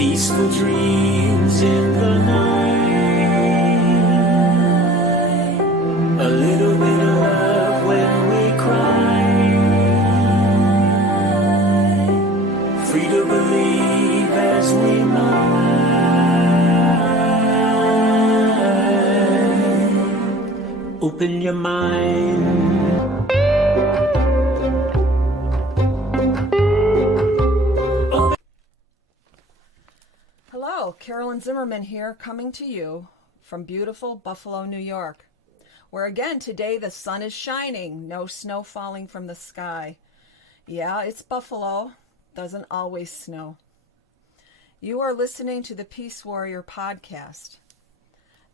Peaceful dreams in the night. A little bit of love when we cry. Free to believe as we might. Open your mind. Hello, Carolyn Zimmerman here, coming to you from beautiful Buffalo, New York, where again today the sun is shining, no snow falling from the sky. Yeah, it's Buffalo, doesn't always snow. You are listening to the Peace Warrior podcast.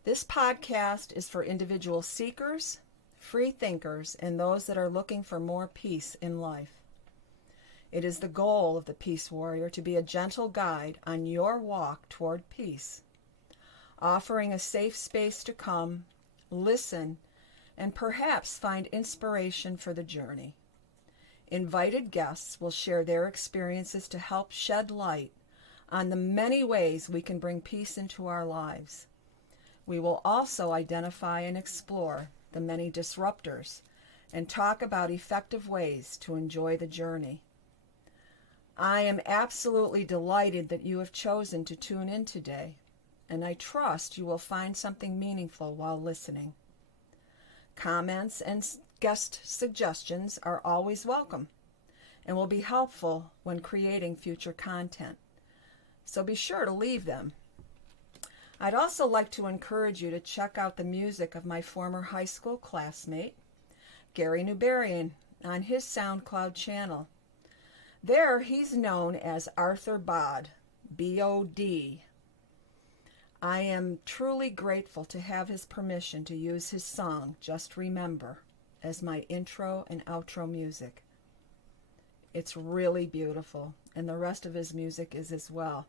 This podcast is for individual seekers, free thinkers, and those that are looking for more peace in life. It is the goal of the Peace Warrior to be a gentle guide on your walk toward peace, offering a safe space to come, listen, and perhaps find inspiration for the journey. Invited guests will share their experiences to help shed light on the many ways we can bring peace into our lives. We will also identify and explore the many disruptors and talk about effective ways to enjoy the journey. I am absolutely delighted that you have chosen to tune in today, and I trust you will find something meaningful while listening. Comments and guest suggestions are always welcome and will be helpful when creating future content, so be sure to leave them. I'd also like to encourage you to check out the music of my former high school classmate, Gary Newberian, on his SoundCloud channel. There, he's known as Arthur Bod, B-O-D. I am truly grateful to have his permission to use his song, Just Remember, as my intro and outro music. It's really beautiful, and the rest of his music is as well.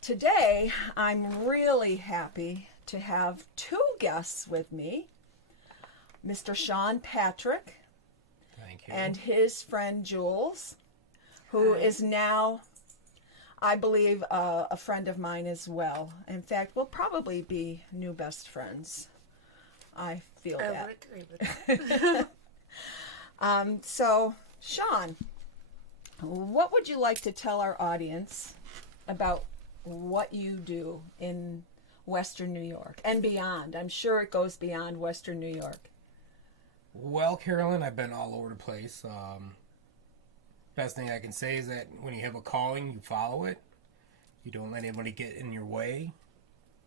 Today, I'm really happy to have two guests with me, Mr. Sean Patrick and his friend Jules, who is now, I believe, a friend of mine as well. In fact, we'll probably be new best friends. I feel that. I would agree with that. So, Sean, what would you like to tell our audience about what you do in Western New York and beyond? I'm sure it goes beyond Western New York. Well, Carolyn, I've been all over the place. Best thing I can say is that when you have a calling, you follow it. You don't let anybody get in your way.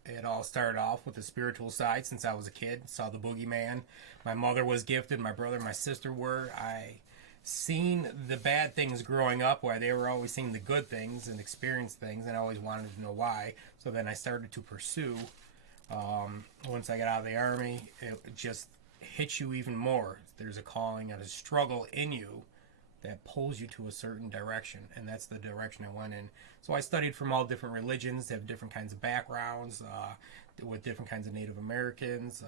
It all started off with the spiritual side since I was a kid. Saw the boogeyman. My mother was gifted. My brother and my sister were. I seen the bad things growing up, while they were always seeing the good things and experienced things, and I always wanted to know why. So then I started to pursue. Once I got out of the Army, it just hits you even more. There's a calling and a struggle in you that pulls you to a certain direction, and that's the direction I went in. So I studied from all different religions, have different kinds of backgrounds, with different kinds of Native Americans,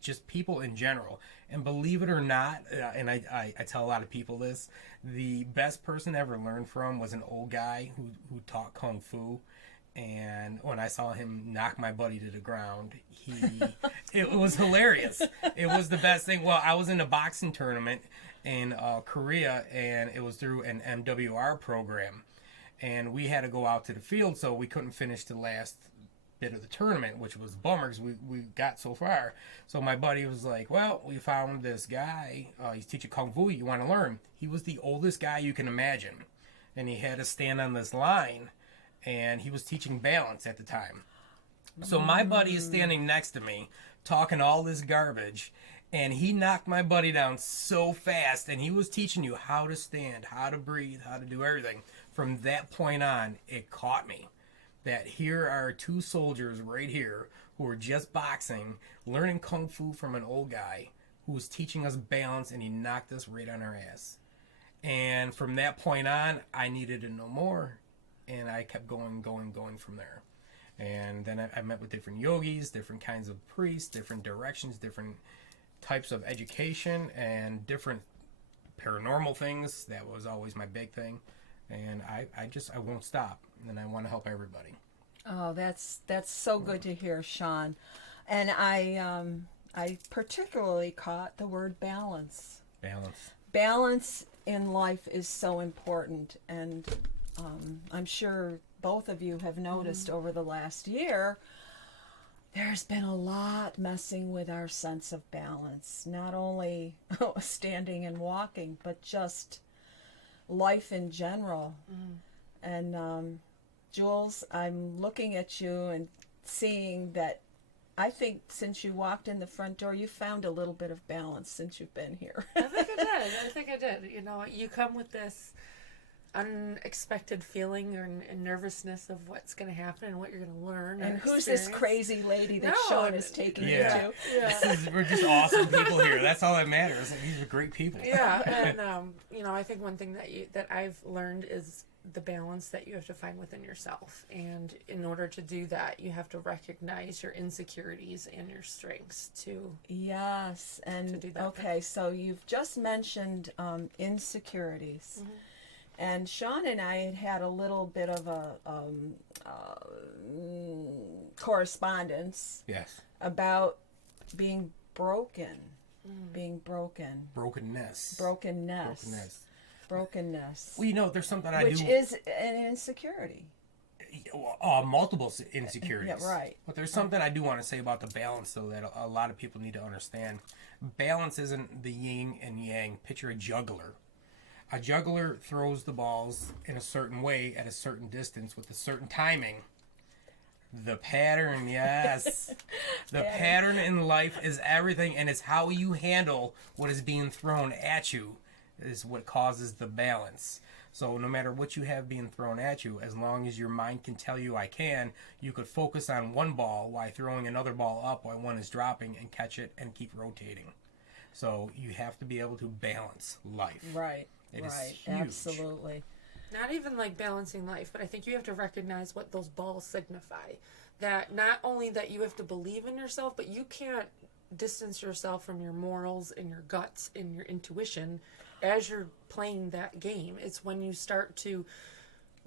just people in general. And believe it or not, and I tell a lot of people this, the best person I ever learned from was an old guy who taught Kung Fu. And when I saw him knock my buddy to the ground, it was hilarious. It was the best thing. Well, I was in a boxing tournament in Korea, and it was through an MWR program. And we had to go out to the field, so we couldn't finish the last bit of the tournament, which was a bummer because we got so far. So my buddy was like, well, we found this guy. He's teaching Kung Fu. You want to learn? He was the oldest guy you can imagine. And he had to stand on this line. And he was teaching balance at the time. So my buddy is standing next to me, talking all this garbage, and he knocked my buddy down so fast, and he was teaching you how to stand, how to breathe, how to do everything. From that point on, it caught me that here are two soldiers right here who were just boxing, learning Kung Fu from an old guy who was teaching us balance, and he knocked us right on our ass. And from that point on, I needed to know more. And I kept going from there. And then I met with different yogis, different kinds of priests, different directions, different types of education, and different paranormal things. That was always my big thing. And I won't stop, and I want to help everybody. Oh, that's so good to hear, Sean. And I particularly caught the word balance. Balance. Balance in life is so important, and I'm sure both of you have noticed over the last year there's been a lot messing with our sense of balance. Not only standing and walking, but just life in general. And Jules, I'm looking at you and seeing that I think since you walked in the front door, you found a little bit of balance since you've been here. I think I did. You know, you come with this unexpected feeling and nervousness of what's going to happen and what you're going to learn. And who's this crazy lady that Sean is taking you Yeah. to? Yeah. We're just awesome people here. That's all that matters. These are great people. Yeah, and you know, I think one thing that I've learned is the balance that you have to find within yourself, and in order to do that, you have to recognize your insecurities and your strengths too. Yes, and do that. okay, so you've just mentioned insecurities, and Sean and I had a little bit of a correspondence Yes. about being broken, being broken, Brokenness. brokenness, Well, you know, there's something I which do. is an insecurity. Multiple insecurities. Yeah, right. But there's something I do want to say about the balance, though, that a lot of people need to understand. Balance isn't the yin and yang. Picture a juggler. A juggler throws the balls in a certain way at a certain distance with a certain timing. The pattern, yes. The pattern in life is everything, and it's how you handle what is being thrown at you is what causes the balance. So no matter what you have being thrown at you, as long as your mind can tell you I can, you could focus on one ball while throwing another ball up while one is dropping and catch it and keep rotating. So you have to be able to balance life. Right. It is right. huge. Absolutely. Not even like balancing life, but I think you have to recognize what those balls signify. That not only that you have to believe in yourself, but you can't distance yourself from your morals and your guts and your intuition as you're playing that game. It's when you start to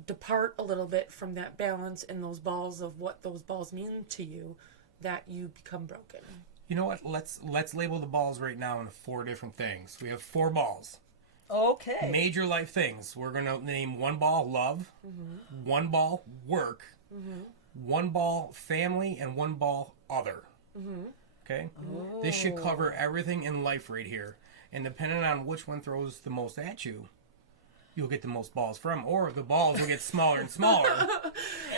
depart a little bit from that balance and those balls of what those balls mean to you that you become broken. You know what? Let's label the balls right now into 4 different things. We have 4 balls. Okay. Major life things. We're going to name 1 ball love, 1 ball work, 1 ball family, and 1 ball other. Okay? This should cover everything in life right here. And depending on which one throws the most at you, you'll get the most balls from, or the balls will get smaller and smaller.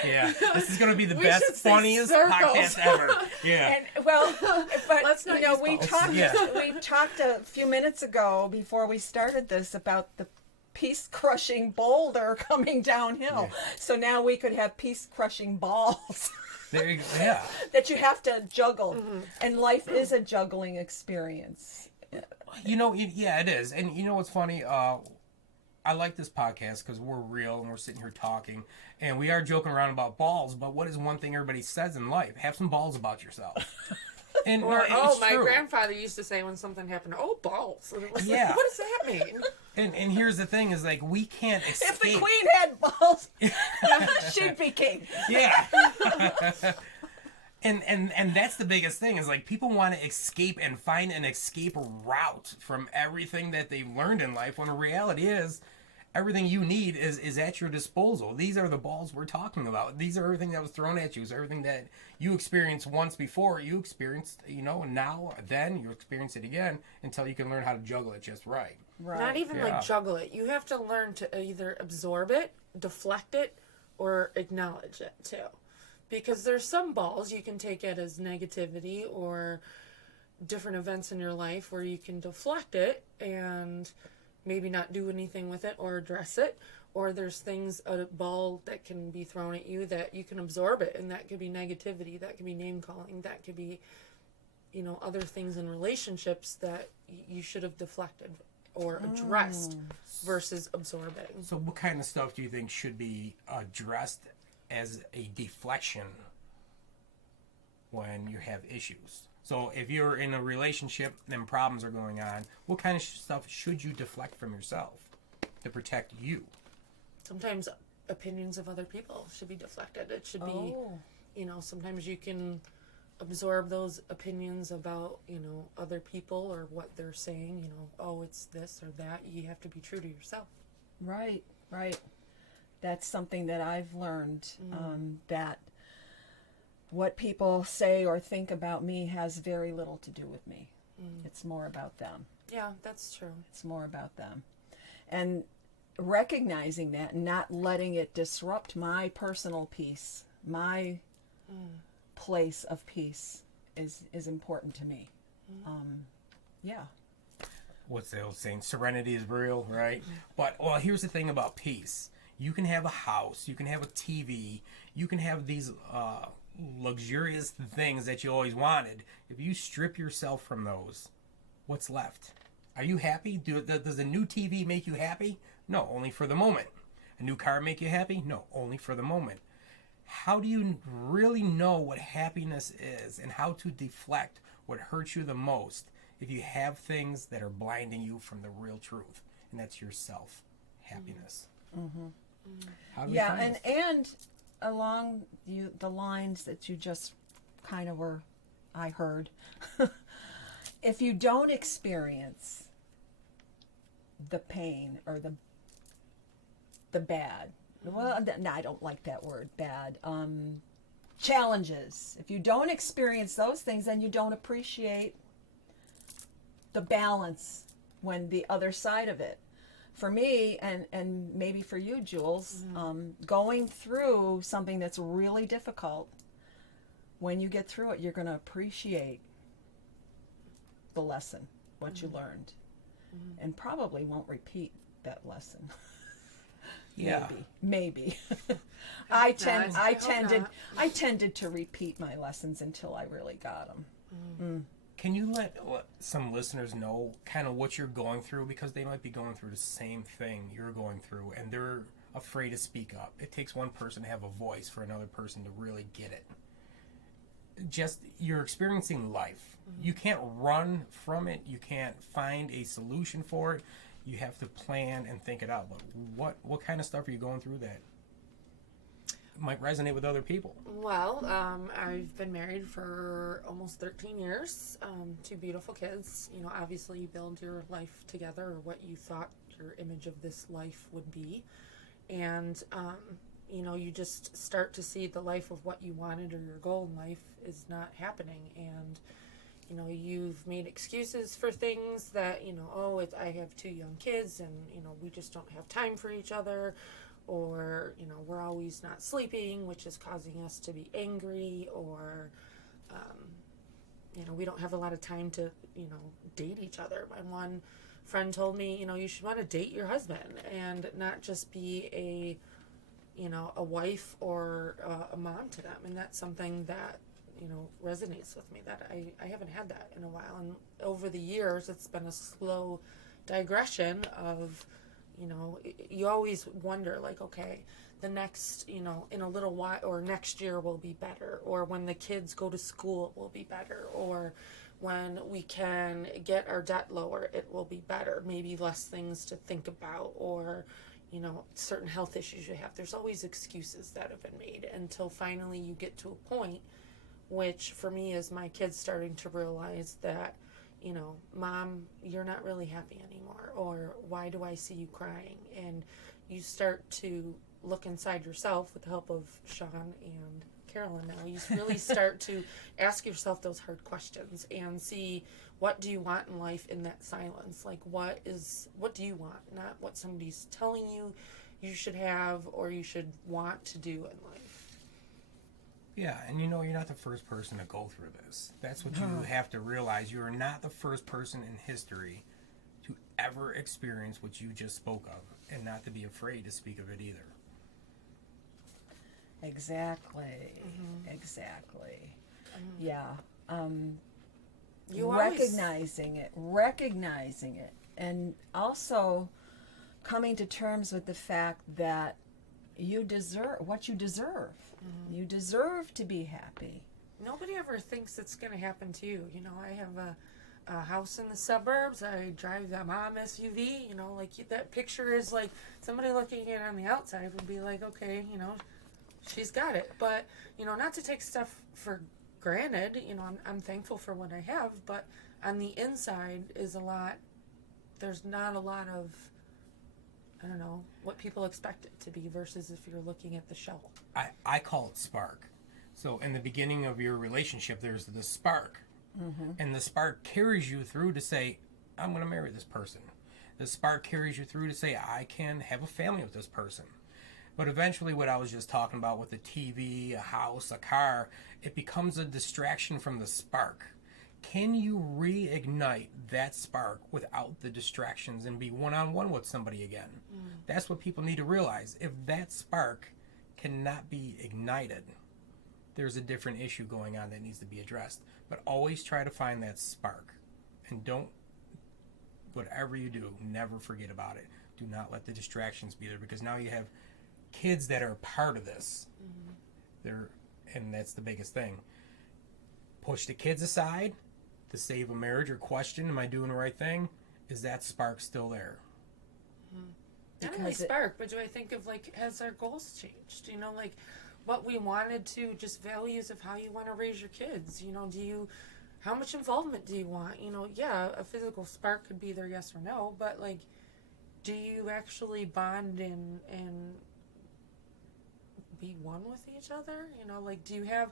Yeah, this is going to be the best, should say funniest circles. podcast ever. Yeah. And well, but Let's not you know, use we balls. talked. Yeah. We talked a few minutes ago before we started this about the piece-crushing boulder coming downhill. Yeah. So now we could have piece-crushing balls There you go. Yeah. that you have to juggle, and life is a juggling experience. You know, yeah, it is. And you know what's funny? I like this podcast because we're real and we're sitting here talking, and we are joking around about balls. But what is one thing everybody says in life? Have some balls about yourself. And Or, no, it's my true. grandfather used to say when something happened, oh, balls. And it was Yeah. like, what does that mean? And here's the thing: is like we can't escape. If the queen had balls, she'd be king. Yeah. And that's the biggest thing is like people want to escape and find an escape route from everything that they've learned in life when the reality is everything you need is at your disposal. These are the balls we're talking about. These are everything that was thrown at you. It's everything that you experienced once before. You experienced, you know, and now, then you experience it again until you can learn how to juggle it just right. Right. Not even Yeah. like juggle it. You have to learn to either absorb it, deflect it, or acknowledge it too. Because there's some balls you can take it as negativity or different events in your life where you can deflect it and maybe not do anything with it or address it. Or there's things, a ball that can be thrown at you that you can absorb it, and that could be negativity, that could be name calling, that could be, you know, other things in relationships that you should have deflected or addressed versus absorbing. So what kind of stuff do you think should be addressed as a deflection when you have issues? So if you're in a relationship and problems are going on, what kind of stuff should you deflect from yourself to protect you? sometimes opinions of other people should be deflected. It should be, you know, sometimes you can absorb those opinions about, you know, other people or what they're saying, you know, oh, it's this or that. You have to be true to yourself. Right, right. That's something that I've learned, that what people say or think about me has very little to do with me. It's more about them. Yeah, that's true. It's more about them. And recognizing that and not letting it disrupt my personal peace, my place of peace is important to me. Yeah. What's the old saying? Serenity is real, right? But, well, here's the thing about peace. You can have a house, you can have a TV, you can have these luxurious things that you always wanted. If you strip yourself from those, what's left? Are you happy? Does a new TV make you happy? No, only for the moment. A new car make you happy? No, only for the moment. How do you really know what happiness is and how to deflect what hurts you the most if you have things that are blinding you from the real truth? And that's yourself happiness. How do we Yeah, find it? and along the lines that you just kind of I heard, if you don't experience the pain or the bad, well, no, I don't like that word, bad, challenges. If you don't experience those things, then you don't appreciate the balance when the other side of it. For me, and maybe for you, Jules, going through something that's really difficult, when you get through it, you're going to appreciate the lesson, what you learned, and probably won't repeat that lesson. Yeah. Maybe. I tended to repeat my lessons until I really got them. Can you let some listeners know kind of what you're going through? Because they might be going through the same thing you're going through, and they're afraid to speak up. It takes one person to have a voice for another person to really get it. Just, you're experiencing life. You can't run from it. You can't find a solution for it. You have to plan and think it out. But what kind of stuff are you going through that might resonate with other people? Well, I've been married for almost 13 years, 2 beautiful kids. You know, obviously you build your life together, or what you thought your image of this life would be. And, you know, you just start to see the life of what you wanted or your goal in life is not happening. And, you know, you've made excuses for things that, you know, oh, I have 2 young kids and, you know, we just don't have time for each other. Or, you know, we're always not sleeping, which is causing us to be angry. Or, you know, we don't have a lot of time to, you know, date each other. My one friend told me, you know, you should want to date your husband and not just be a, you know, a wife or a mom to them. And that's something that, you know, resonates with me, that I haven't had that in a while. And over the years, it's been a slow digression of, you know, you always wonder, like, okay, the next, you know, in a little while, or next year will be better, or when the kids go to school it will be better, or when we can get our debt lower, it will be better, maybe less things to think about, or, you know, certain health issues you have. There's always excuses that have been made until finally you get to a point, which for me is my kids starting to realize that, you know, Mom, you're not really happy anymore, or why do I see you crying? And you start to look inside yourself with the help of Sean and Carolyn now. You really start to ask yourself those hard questions and see, what do you want in life in that silence? Like, what do you want? Not what somebody's telling you should have or you should want to do in life. Yeah, and you know, you're not the first person to go through this. That's what you have to realize. You are not the first person in history to ever experience what you just spoke of, and not to be afraid to speak of it either. Exactly. Exactly. Yeah. You recognizing it, and also coming to terms with the fact that you deserve what you deserve. You deserve to be happy. Nobody ever thinks it's going to happen to you. You know, I have a house in the suburbs. I drive that mom SUV. You know, like that picture is like somebody looking at it on the outside would be like, okay, you know, she's got it. But, you know, not to take stuff for granted. You know, I'm thankful for what I have, but on the inside is there's not a lot of, I don't know, what people expect it to be versus if you're looking at the shell. I call it spark. So in the beginning of your relationship, there's the spark. And the spark carries you through to say, I'm going to marry this person. The spark carries you through to say, I can have a family with this person. But eventually what I was just talking about with the TV, a house, a car, it becomes a distraction from the spark. Can you reignite that spark without the distractions and be one-on-one with somebody again? That's what people need to realize. If that spark cannot be ignited, there's a different issue going on that needs to be addressed. But always try to find that spark. And don't, whatever you do, never forget about it. Do not let the distractions be there, because now you have kids that are part of this. And that's the biggest thing. Push the kids aside to save a marriage, or question, am I doing the right thing? Is that spark still there? Not only spark, but do I think of, like, has our goals changed? You know, like what we wanted to, just values of how you want to raise your kids. You know, how much involvement do you want? You know, yeah, a physical spark could be there, yes or no, but like, do you actually bond and be one with each other? You know, like, do you have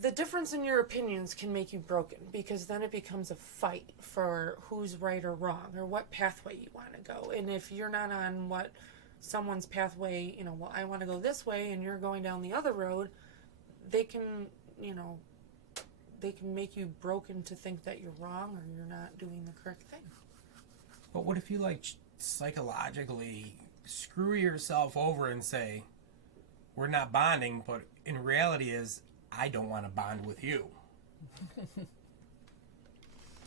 the difference in your opinions can make you broken, because then it becomes a fight for who's right or wrong, or what pathway you want to go. And if you're not on what someone's pathway, you know, well, I want to go this way and you're going down the other road, they can, you know, they can make you broken to think that you're wrong or you're not doing the correct thing. But what if you, like, psychologically screw yourself over and say, we're not bonding, but in reality is, I don't want to bond with you.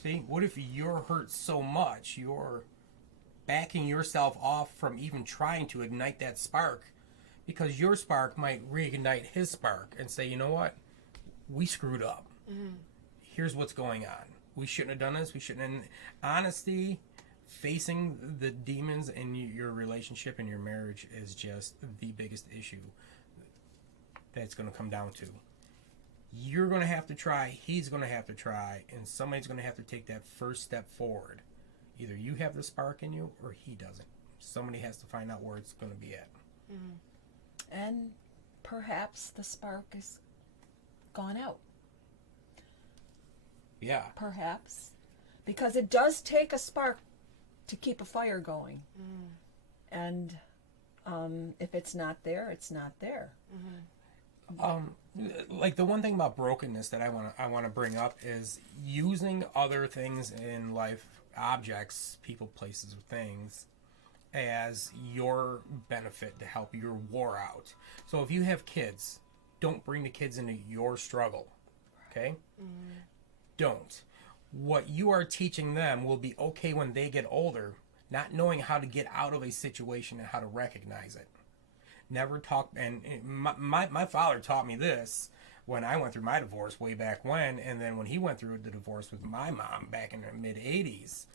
See, what if you're hurt so much, you're backing yourself off from even trying to ignite that spark, because your spark might reignite his spark and say, you know what, we screwed up. Here's what's going on. We shouldn't have done this. We shouldn't. And honesty, facing the demons in your relationship and your marriage is just the biggest issue that's going to come down to. You're going to have to try, he's going to have to try, and somebody's going to have to take that first step forward. Either you have the spark in you or he doesn't. Somebody has to find out where it's going to be at. And perhaps the spark is gone out. Yeah. Perhaps. Because it does take a spark to keep a fire going. And if it's not there, it's not there. Like, the one thing about brokenness that I want to bring up is using other things in life, objects, people, places, or things, as your benefit to help your war out. So if you have kids, don't bring the kids into your struggle. Okay? Don't. What you are teaching them will be okay when they get older, not knowing how to get out of a situation and how to recognize it. Never talk, and my father taught me this when I went through my divorce way back when, and then when he went through the divorce with my mom back in the mid-'80s,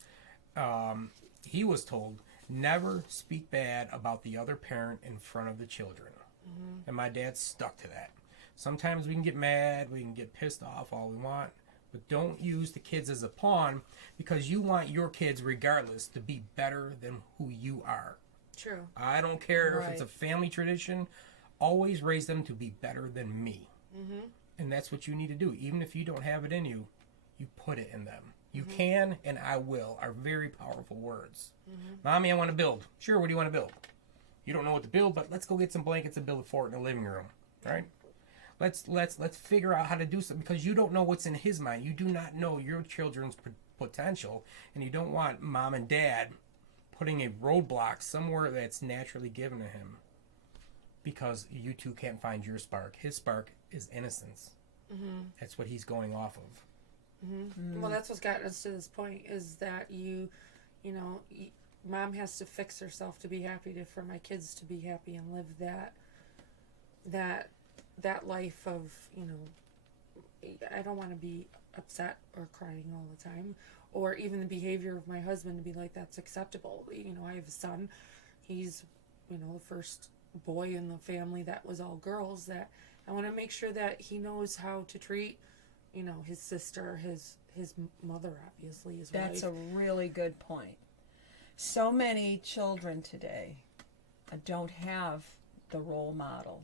he was told, never speak bad about the other parent in front of the children. And my dad stuck to that. Sometimes we can get mad, we can get pissed off all we want, but don't use the kids as a pawn, because you want your kids, regardless, to be better than who you are. True. I don't care if it's a family tradition. Always raise them to be better than me. And that's what you need to do. Even if you don't have it in you, you put it in them. You can and I will are very powerful words. Mommy, I want to build. Sure, what do you want to build? You don't know what to build, but let's go get some blankets and build a fort in the living room. Right? Let's figure out how to do something, because you don't know what's in his mind. You do not know your children's potential, and you don't want mom and dad putting a roadblock somewhere that's naturally given to him, because you two can't find your spark. His spark is innocence. That's what he's going off of. Well, that's what's gotten us to this point, is that you know, mom has to fix herself to be happy, for my kids to be happy and live that life of, you know, I don't want to be upset or crying all the time, or even the behavior of my husband to be like, that's acceptable. You know, I have a son. He's, you know, the first boy in the family that was all girls, that I want to make sure that he knows how to treat, you know, his sister, his mother, obviously, his wife. That's a really good point. So many children today don't have the role model,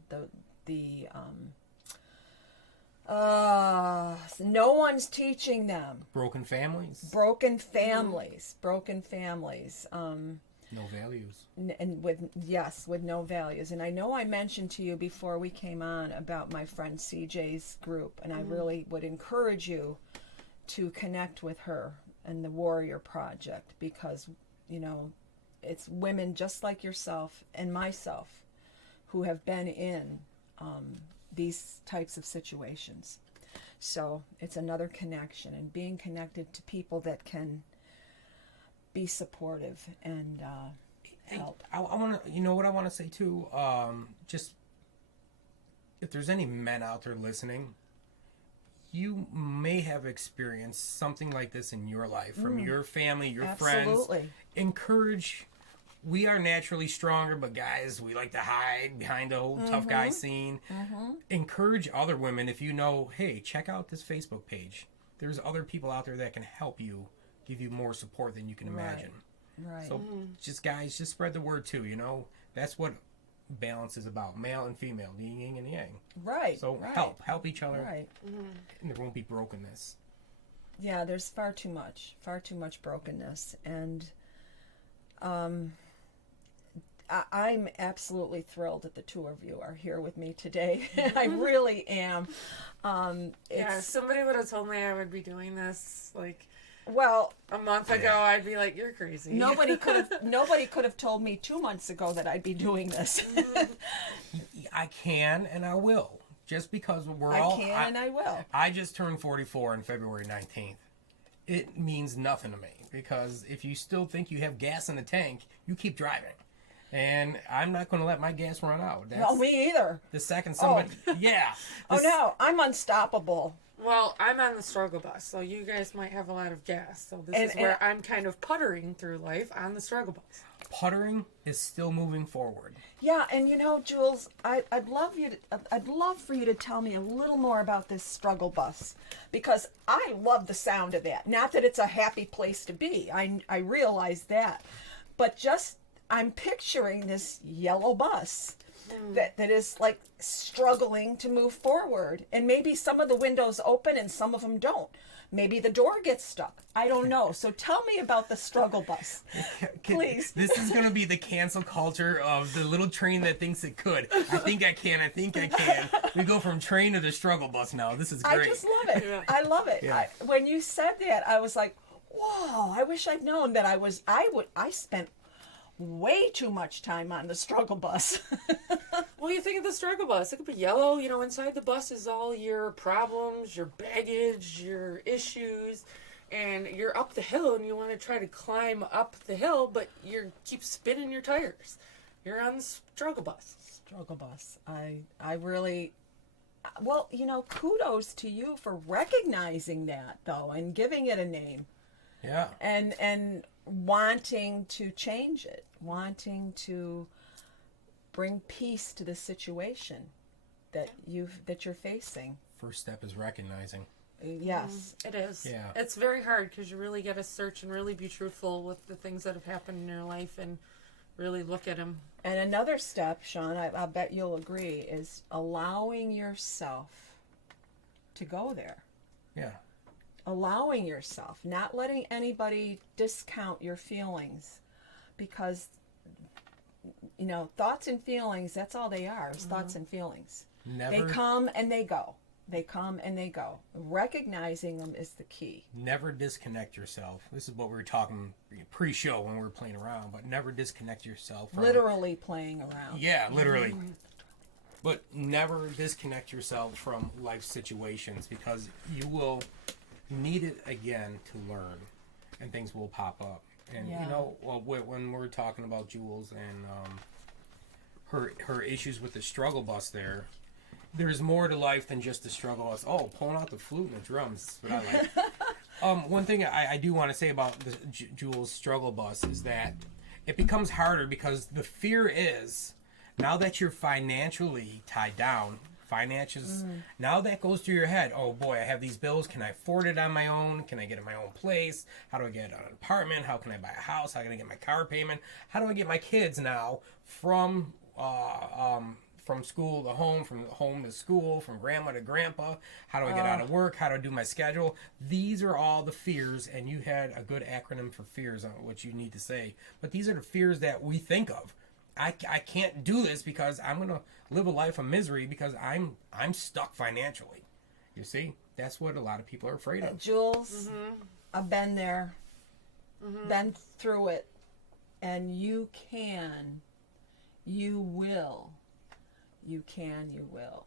no one's teaching them. Broken families. Broken families. No values. And with no values. And I know I mentioned to you before we came on about my friend CJ's group, and I really would encourage you to connect with her and the Warrior Project, because, you know, it's women just like yourself and myself who have been in these types of situations. So it's another connection, and being connected to people that can be supportive and help. I want to, you know what I want to say too? Just if there's any men out there listening, you may have experienced something like this in your life, from your family, your friends. Encourage. We are naturally stronger, but guys, we like to hide behind the whole tough guy scene. Encourage other women. If you know, hey, check out this Facebook page. There's other people out there that can help you, give you more support than you can imagine. Right. So just guys, just spread the word too, you know. That's what balance is about, male and female, the yin and yang. Right. So help each other. Right. And there won't be brokenness. Yeah, there's far too much brokenness, and I'm absolutely thrilled that the two of you are here with me today. I really am. Yeah, if somebody would have told me I would be doing this, like, well, a month ago, I'd be like, "You're crazy." Nobody could have told me 2 months ago that I'd be doing this. I can and I will. Just because I will. I just turned 44 on February 19th. It means nothing to me, because if you still think you have gas in the tank, you keep driving. And I'm not going to let my gas run out. No, me either. The second somebody, Oh no, I'm unstoppable. Well, I'm on the struggle bus, so you guys might have a lot of gas. So this is where I'm kind of puttering through life on the struggle bus. Puttering is still moving forward. Yeah, and you know, Jules, I'd love for you to tell me a little more about this struggle bus, because I love the sound of that. Not that it's a happy place to be. I realize that, but just I'm picturing this yellow bus that is like struggling to move forward, and maybe some of the windows open and some of them don't. Maybe the door gets stuck. I don't know. So tell me about the struggle bus, please. This is going to be the cancel culture of the little train that thinks it could. I think I can. We go from train to the struggle bus now. This is great. I just love it. I love it. Yeah. When you said that, I was like, whoa, I wish I'd known that I spent way too much time on the struggle bus. Well, you think of the struggle bus. It could be yellow. You know, inside the bus is all your problems, your baggage, your issues, and you're up the hill and you want to try to climb up the hill, but you keep spinning your tires. You're on the struggle bus. Struggle bus. I really, well, you know, kudos to you for recognizing that, though, and giving it a name. Yeah. And wanting to change it, wanting to bring peace to the situation that you're facing. First step is recognizing. Yes. It is. Yeah. It's very hard, because you really got to search and really be truthful with the things that have happened in your life and really look at them. And another step, Sean, I'll bet you'll agree, is allowing yourself to go there. Yeah. Allowing yourself, not letting anybody discount your feelings, because, you know, thoughts and feelings, that's all they are, is thoughts and feelings. They come and they go. Recognizing them is the key. Never disconnect yourself. This is what we were talking pre-show when we were playing around, but never disconnect yourself from... Literally playing around. Yeah, literally. But never disconnect yourself from life situations, because you will need it again to learn, and things will pop up. And you know, when we're talking about Jules and her issues with the struggle bus there, there's more to life than just the struggle. It's, pulling out the flute and the drums. That's what I like. One thing I do want to say about the Jules struggle bus is that it becomes harder because the fear is, now that you're financially tied down, finances, now that goes through your head. Oh boy, I have these bills. Can I afford it on my own? Can I get in my own place? How do I get an apartment? How can I buy a house? How can I get my car payment? How do I get my kids now from school to home, from home to school, from grandma to grandpa? How do I get out of work? How do I do my schedule? These are all the fears, and you had a good acronym for fears on what you need to say. But these are the fears that we think of. I can't do this because I'm going to live a life of misery because I'm stuck financially. You see? That's what a lot of people are afraid of. Jules, I've been there, been through it, and you can, you will. You can, you will.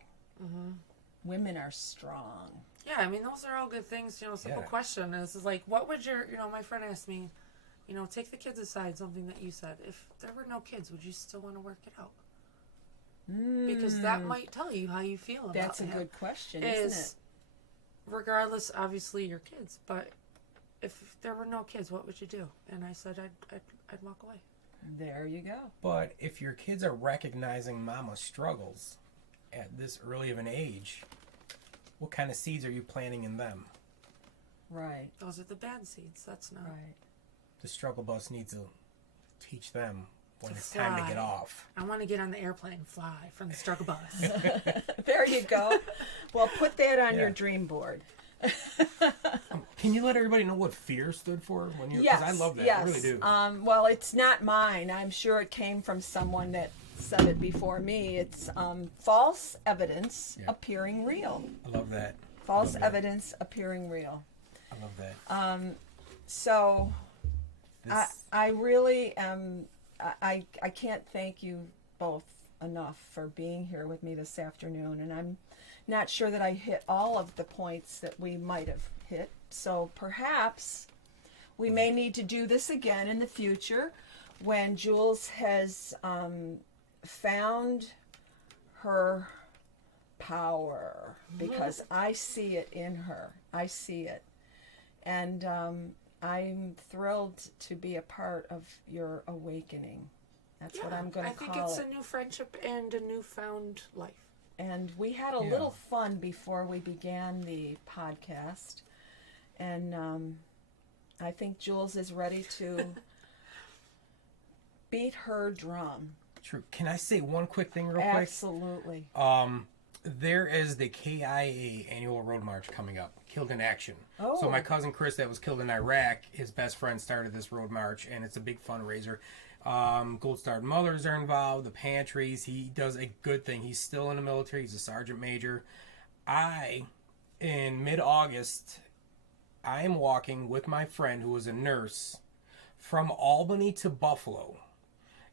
Women are strong. Yeah, I mean, those are all good things. Simple question is like, what would your, my friend asked me, take the kids aside, something that you said. If there were no kids, would you still want to work it out? Because that might tell you how you feel about it. That's a good question, isn't it? Regardless, obviously, your kids. But if there were no kids, what would you do? And I said, I'd walk away. There you go. But if your kids are recognizing mama's struggles at this early of an age, what kind of seeds are you planting in them? Right. Those are the bad seeds. That's not. Right. The struggle bus needs to teach them when it's fly. time to get off. I want to get on the airplane and fly from the struggle bus. There you go. Well, put that on your dream board. Can you let everybody know what fear stood for? When you? Yes, Because I love that. yes. I really do. Well, it's not mine. I'm sure it came from someone that said it before me. It's false evidence appearing real. I love that. False evidence appearing real. I love that. So This- I really am. I can't thank you both enough for being here with me this afternoon, and I'm not sure that I hit all of the points that we might have hit. So perhaps we may need to do this again in the future when Jules has found her power, because I see it in her. I see it. And I'm thrilled to be a part of your awakening. That's what I'm going to call it. I think it's a new friendship and a newfound life. And we had a little fun before we began the podcast. And I think Jules is ready to beat her drum. True. Can I say one quick thing real Absolutely. quick? There is the KIA annual road march coming up, Killed in Action. Oh. So my cousin Chris that was killed in Iraq, his best friend started this road march, and it's a big fundraiser. Gold Star Mothers are involved, the pantries. He does a good thing. He's still in the military. He's a sergeant major. In mid-August, I am walking with my friend who was a nurse from Albany to Buffalo.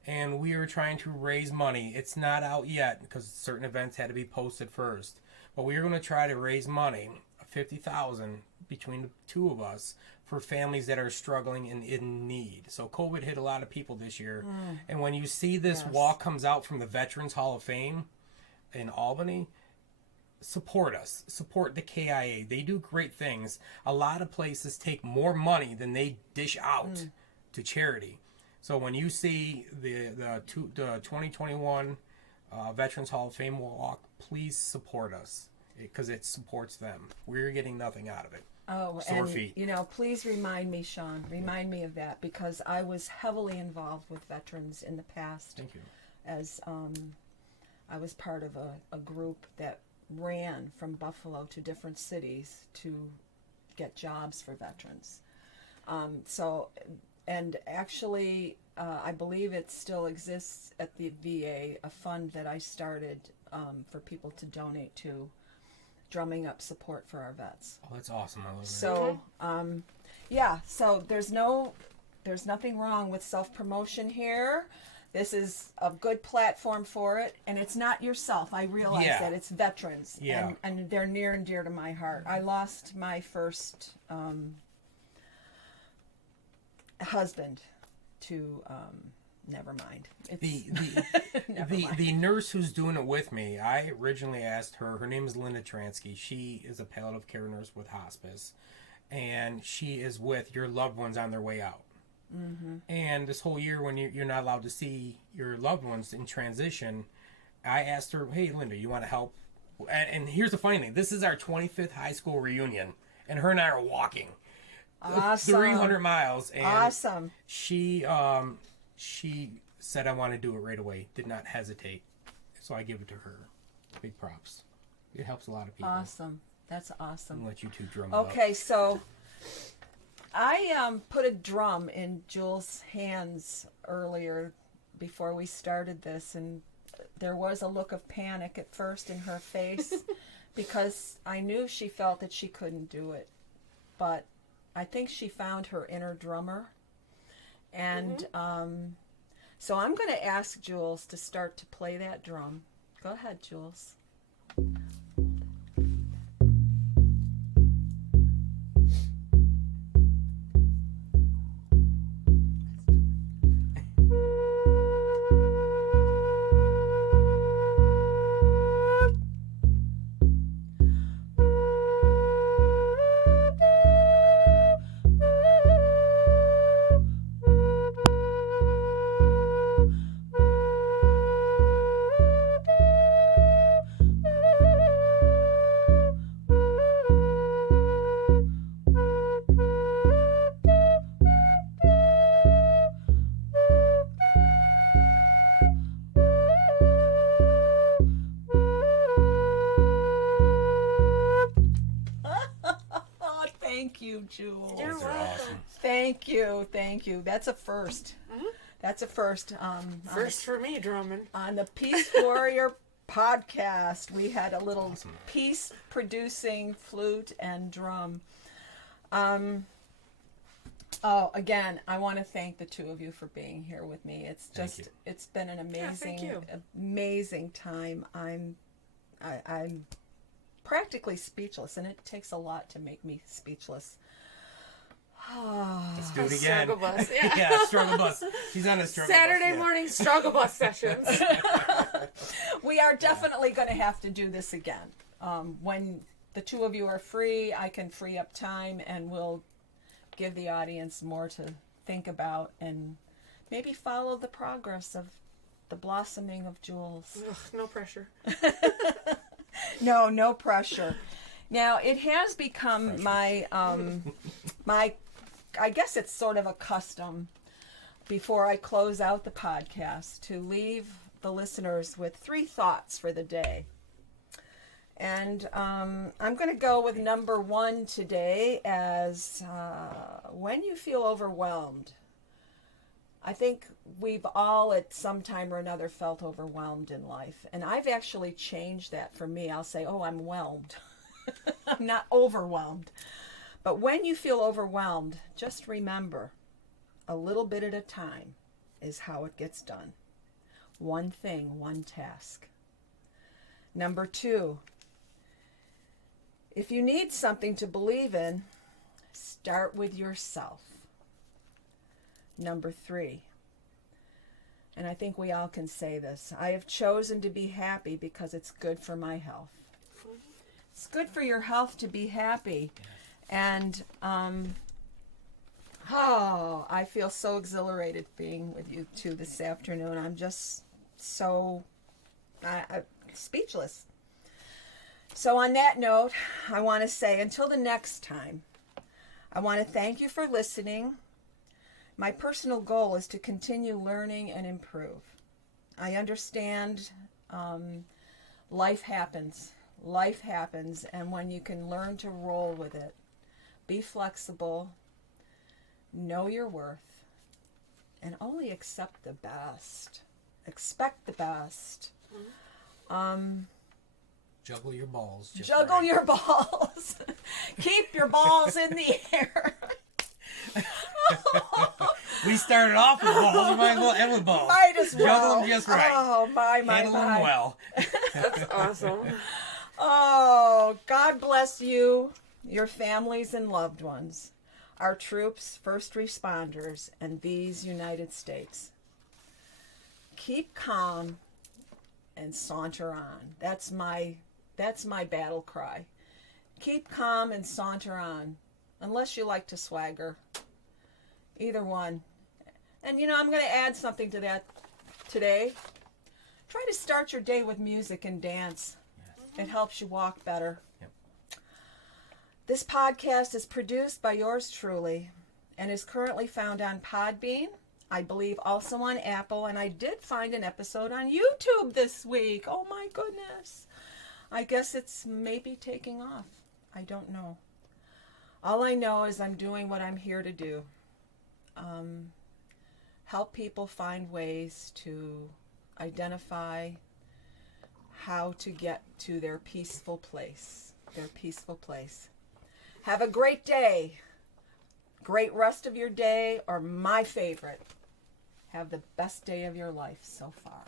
And we were trying to raise money. It's not out yet because certain events had to be posted first. But we were going to try to raise money, $50,000 between the two of us, for families that are struggling and in need. So COVID hit a lot of people this year. And when you see this walk comes out from the Veterans Hall of Fame in Albany, support us. Support the KIA. They do great things. A lot of places take more money than they dish out to charity. So when you see the 2021 Veterans Hall of Fame walk, please support us because it supports them. We're getting nothing out of it. Oh, Sore and feet. Please remind me, Sean. Remind me of that, because I was heavily involved with veterans in the past. Thank you. As I was part of a group that ran from Buffalo to different cities to get jobs for veterans. And actually, I believe it still exists at the VA, a fund that I started for people to donate to, drumming up support for our vets. Oh, that's awesome. I love that. So, so there's nothing wrong with self-promotion here. This is a good platform for it, and it's not yourself. I realize that. It's veterans, and they're near and dear to my heart. I lost my first husband to never mind. The nurse who's doing it with me, I originally asked her. Her name is Linda Transky. She is a palliative care nurse with hospice, and she is with your loved ones on their way out. Mm-hmm. And this whole year, when you're not allowed to see your loved ones in transition, I asked her, "Hey, Linda, you want to help?" And here's the funny thing: this is our 25th high school reunion, and her and I are walking. Awesome. 300 miles. And Awesome. She said, "I want to do it right away." Did not hesitate. So I give it to her. Big props. It helps a lot of people. Awesome. That's awesome. I'll let you two drum it up. Okay, so I put a drum in Jules' hands earlier before we started this, and there was a look of panic at first in her face because I knew she felt that she couldn't do it. But I think she found her inner drummer. And so I'm going to ask Jules to start to play that drum. Go ahead, Jules. Thank you, Jules. You're Those are welcome. awesome. Thank you, thank you. That's a first. That's a first. First for me, drumming. On the Peace Warrior podcast, we had a little peace-producing flute and drum. Oh, again, I want to thank the two of you for being here with me. It's Thank just, you. it's been an thank you. amazing time. I'm practically speechless, and it takes a lot to make me speechless. Let's do it again. Struggle bus. Yeah. Yeah, struggle bus. She's on a struggle Saturday bus. morning struggle bus sessions. We are definitely going to have to do this again. When the two of you are free, I can free up time, and we'll give the audience more to think about and maybe follow the progress of the blossoming of Jules. Ugh, no pressure. No pressure. Now, it has become my I guess it's sort of a custom before I close out the podcast to leave the listeners with 3 thoughts for the day. And I'm going to go with number 1 today as when you feel overwhelmed. I think we've all at some time or another felt overwhelmed in life. And I've actually changed that for me. I'll say, oh, I'm whelmed. I'm not overwhelmed. But when you feel overwhelmed, just remember, a little bit at a time is how it gets done. One thing, one task. Number 2, if you need something to believe in, start with yourself. Number 3, and I think we all can say this, I have chosen to be happy because it's good for my health. It's good for your health to be happy. And, I feel so exhilarated being with you two this afternoon. I'm just so speechless. So on that note, I want to say until the next time, I want to thank you for listening. My personal goal is to continue learning and improve. I understand life happens. Life happens, and when you can learn to roll with it, be flexible, know your worth, and only accept the best. Expect the best. Juggle your balls. Just Juggle right. your balls. Keep your balls in the air. We started off with balls. We might as well end with balls. Might as well. Juggle them just right. Oh, my. Handle them well. That's awesome. Oh, God bless you, your families and loved ones, our troops, first responders, and these United States. Keep calm and saunter on. That's my battle cry. Keep calm and saunter on, unless you like to swagger. Either one. And I'm going to add something to that today. Try to start your day with music and dance. It helps you walk better. Yep. This podcast is produced by yours truly and is currently found on Podbean, I believe also on Apple, and I did find an episode on YouTube this week. Oh my goodness. I guess it's maybe taking off. I don't know. All I know is I'm doing what I'm here to do. Help people find ways to identify how to get to their peaceful place. Have a great day. Great rest of your day, or my favorite, have the best day of your life so far.